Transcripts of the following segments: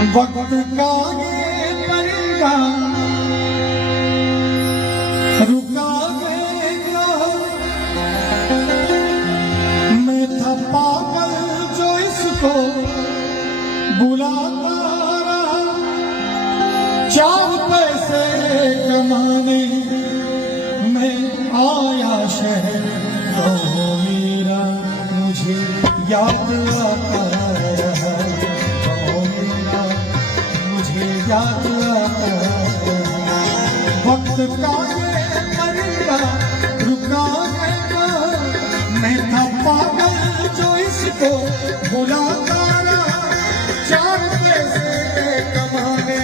वक्त का ये परिंदा रुका गया, मैं था पागल जो इसको बुलाता रहा, चार पैसे कमाने मैं आया शहर, तो मेरा मुझे याद आता रहा, तो मेरा मुझे याद आता रहा। वक्त का ये परिंदा रुका गया, मैं था पागल जो इसको बुलाता रहा, चार पैसे कमाने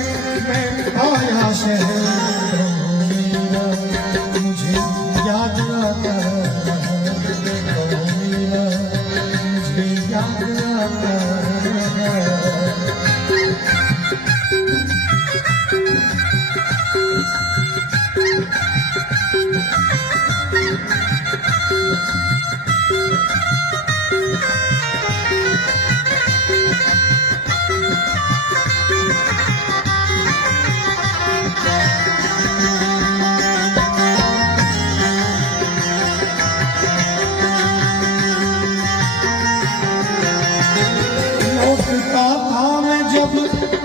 मैं आया शहर, मुझे याद आता रहा, मुझे याद आता रहा। लौटता था मैं जब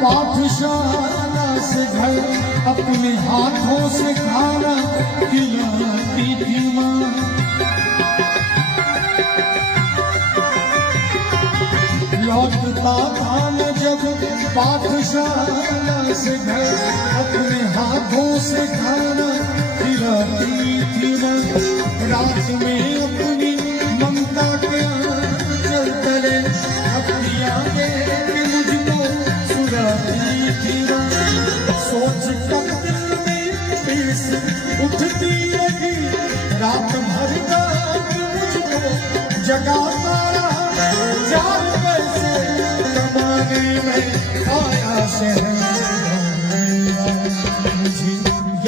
पाठशाला से घर, अपने हाथों से खाना खिलाती थी माँ। लौटता था मैं जब पाठशाला से घर, अपने हाथों से खाना खिलाती थी माँ। रात में अपनी ममता के आंचल तले अपनी आंखें मुझको सुराती थी माँ। सोच कब दिल में ठेस उठती रही, रात भर रात मुझको जगाता रहा, चार पैसे कमाने में आया शहर, मुझे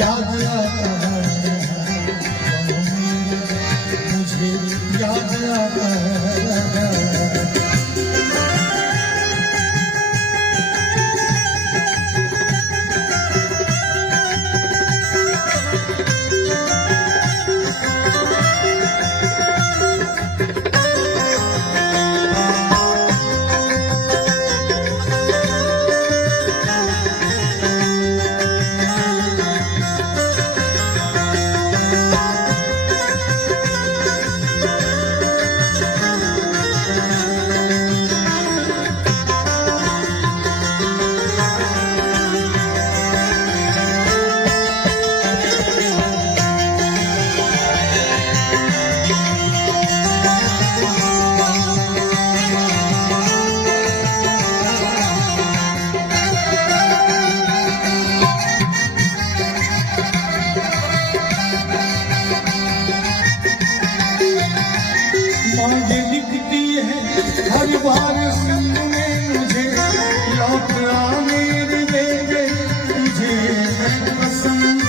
याद आता है, मुझे याद आता है। मांगे लिखती है हर बार संग में मुझे, लौट आ मेरे बेटे तुझे है पसंद।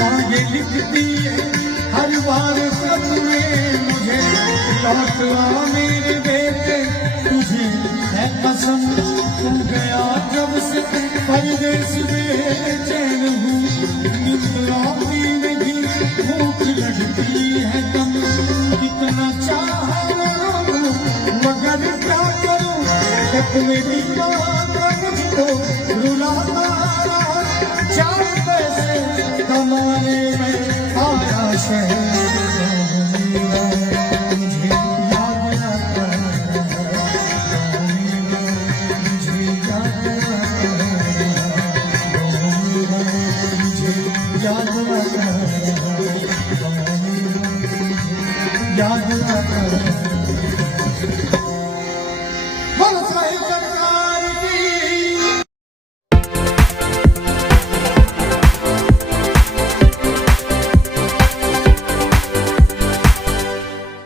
मांगे लिखती है हर बार संग में मुझे, लौट आ मेरे बेटे तुझे है पसंद। तू गया जब से परदेश में चैन हूँ, नींद आती नहीं भूख लगती है कम, कितना चाहा मगर क्या करूं, अपने दीवाना मुझको रुलाता रहा, चार पैसे कमाने में आया शहर, मुझे याद आता है, मुझे याद आता है, मुझे याद आता है, याद आता है।